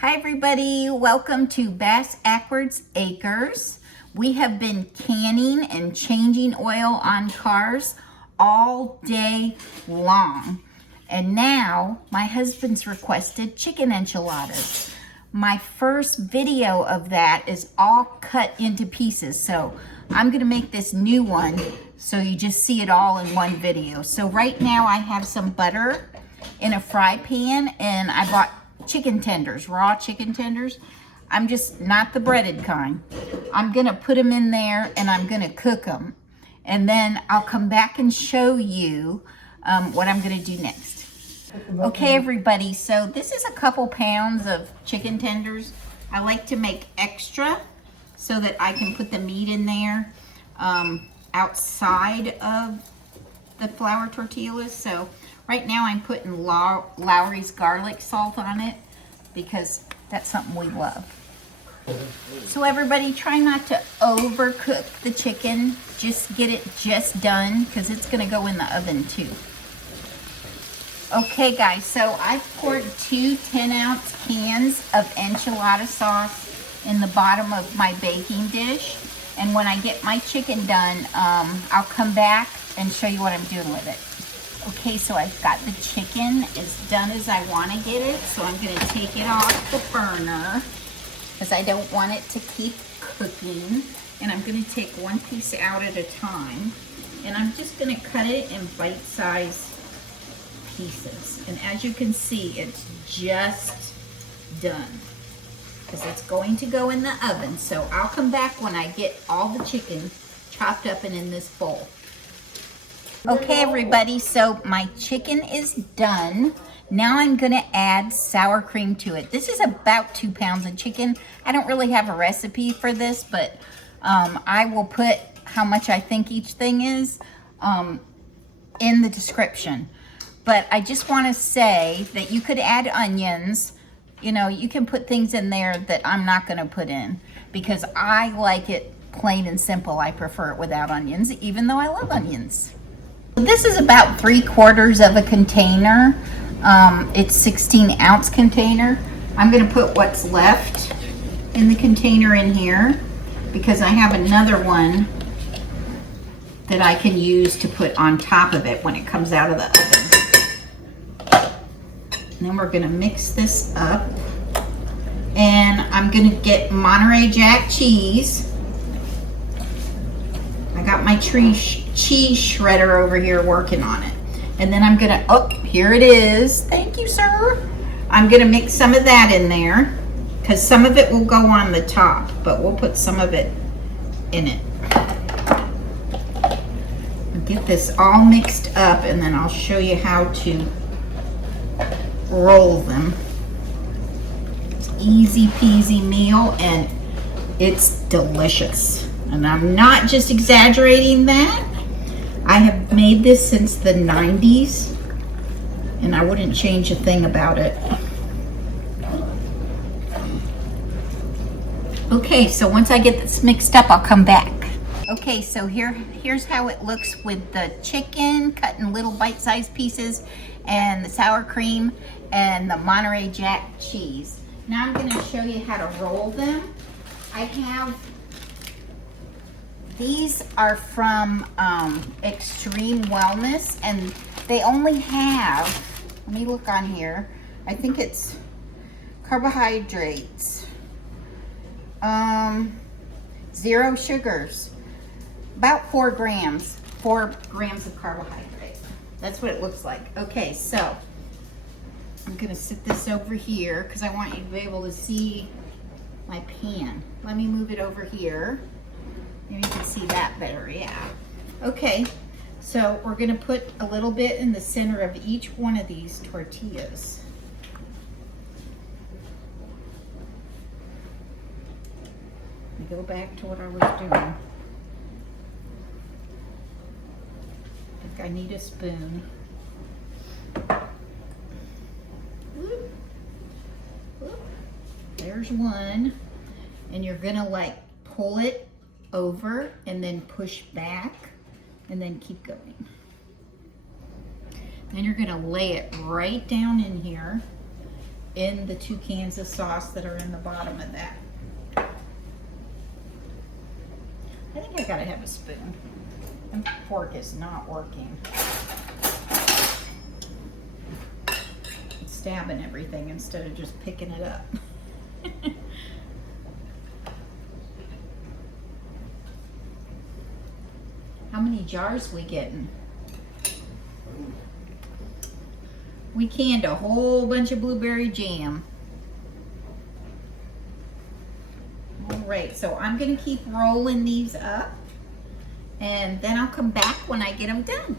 Hi everybody, welcome to Bass Ackwards Acres. We have been canning and changing oil on cars all day long. And now my husband's requested chicken enchiladas. My first video of that is all cut into pieces. So I'm gonna make this new one so you just see it all in one video. So right now I have some butter in a fry pan and I bought chicken tenders, raw chicken tenders. I'm just not the breaded kind. I'm gonna put them in there and I'm gonna cook them. And then I'll come back and show you what I'm gonna do next. Okay everybody, so this is a couple pounds of chicken tenders. I like to make extra so that I can put the meat in there outside of the flour tortillas. So right now I'm putting Lawry's garlic salt on it because that's something we love. So everybody, try not to overcook the chicken. Just get it just done because it's gonna go in the oven too. Okay guys, so I've poured two 10-ounce cans of enchilada sauce in the bottom of my baking dish. And when I get my chicken done, I'll come back and show you what I'm doing with it. Okay, so I've got the chicken as done as I want to get it. So I'm going to take it off the burner because I don't want it to keep cooking. And I'm going to take one piece out at a time. And I'm just going to cut it in bite-sized pieces. And as you can see, it's just done because it's going to go in the oven. So I'll come back when I get all the chicken chopped up and in this bowl. Okay everybody, so my chicken is done. Now I'm gonna add sour cream to it. This is about 2 pounds of chicken. I don't really have a recipe for this, but I will put how much I think each thing is in the description. But I just wanna say that you could add onions. You know, you can put things in there that I'm not gonna put in because I like it plain and simple. I prefer it without onions, even though I love onions. This is about 3/4 of a container. It's 16-ounce container. I'm going to put what's left in the container in here because I have another one that I can use to put on top of it when it comes out of the oven. And then we're going to mix this up. And I'm going to get Monterey Jack cheese. I got my cheese shredder over here working on it. And then I'm gonna, oh, here it is. Thank you, sir. I'm gonna mix some of that in there because some of it will go on the top, but we'll put some of it in it. Get this all mixed up and then I'll show you how to roll them. It's easy peasy meal and it's delicious. And I'm not just exaggerating that. I have made this since the 90s and I wouldn't change a thing about it. Okay, so once I get this mixed up, I'll come back. Okay, so here's how it looks with the chicken cut in little bite-sized pieces and the sour cream and the Monterey Jack cheese. Now I'm gonna show you how to roll them. I have these are from Extreme Wellness and they only have, let me look on here, I think it's carbohydrates, 0 sugars, about 4 grams of carbohydrate. That's what it looks like. Okay, so I'm gonna sit this over here because I want you to be able to see my pan. Let me move it over here. Maybe you can see that better, yeah. Okay, so we're gonna put a little bit in the center of each one of these tortillas. Let me go back to what I was doing. I think I need a spoon. Whoop. Whoop. There's one. And you're gonna like pull it over and then push back and then keep going. Then you're gonna lay it right down in here in the 2 cans of sauce that are in the bottom of that. I think I gotta have a spoon. And the fork is not working. It's stabbing everything instead of just picking it up. How many jars we getting? We canned a whole bunch of blueberry jam. All right, so I'm gonna keep rolling these up and then I'll come back when I get them done.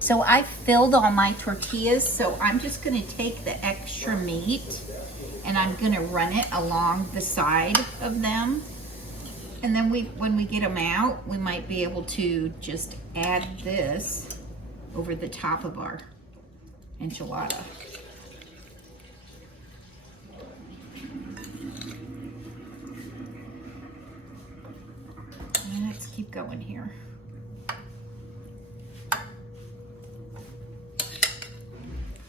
So I filled all my tortillas, so I'm just gonna take the extra meat and I'm gonna run it along the side of them. And then when we get them out, we might be able to just add this over the top of our enchilada. And let's keep going here.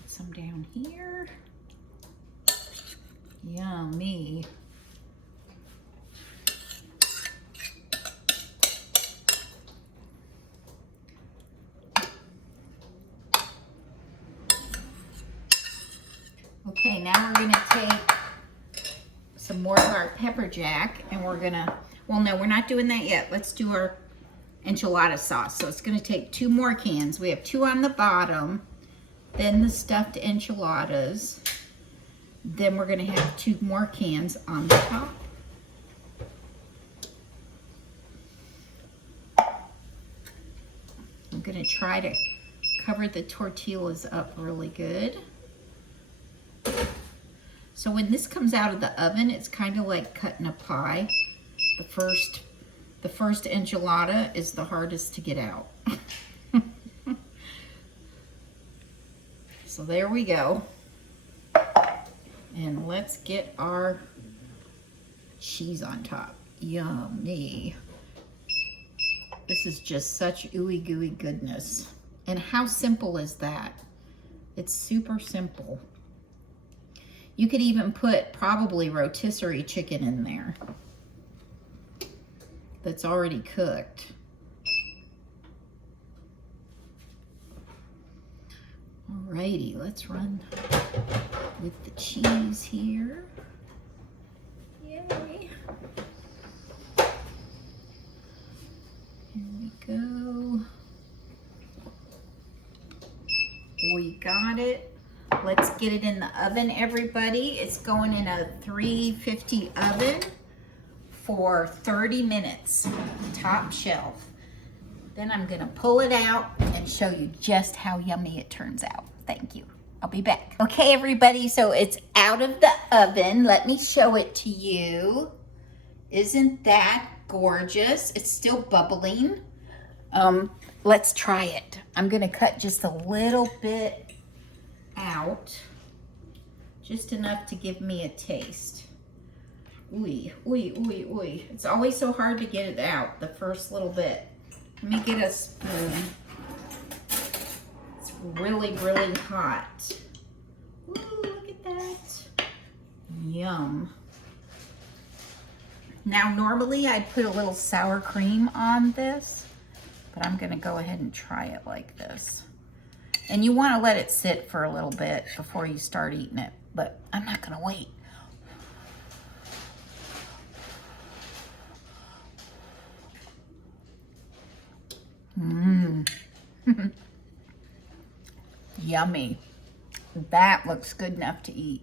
Some down here. Yummy. Okay, now we're gonna take some more of our pepper jack and we're gonna, well no, we're not doing that yet. Let's do our enchilada sauce. So it's gonna take 2 more cans. We have 2 on the bottom, then the stuffed enchiladas. Then we're gonna have 2 more cans on the top. I'm gonna try to cover the tortillas up really good. So when this comes out of the oven, it's kind of like cutting a pie. The first enchilada is the hardest to get out. So there we go. And let's get our cheese on top. Yummy. This is just such ooey gooey goodness. And how simple is that? It's super simple. You could even put probably rotisserie chicken in there that's already cooked. Alrighty, let's run with the cheese here. Yay. Here we go. We got it. Let's get it in the oven, everybody. It's going in a 350 oven for 30 minutes, top shelf. Then I'm gonna pull it out and show you just how yummy it turns out. Thank you. I'll be back. Okay, everybody, so it's out of the oven. Let me show it to you. Isn't that gorgeous? It's still bubbling. Let's try it. I'm gonna cut just a little bit out, just enough to give me a taste. Ooey, ooey, ooey, ooey. It's always so hard to get it out, the first little bit. Let me get a spoon. It's really, really hot. Ooh, look at that. Yum. Now, normally I'd put a little sour cream on this, but I'm gonna go ahead and try it like this. And you want to let it sit for a little bit before you start eating it, but I'm not going to wait. Mmm. Yummy. That looks good enough to eat.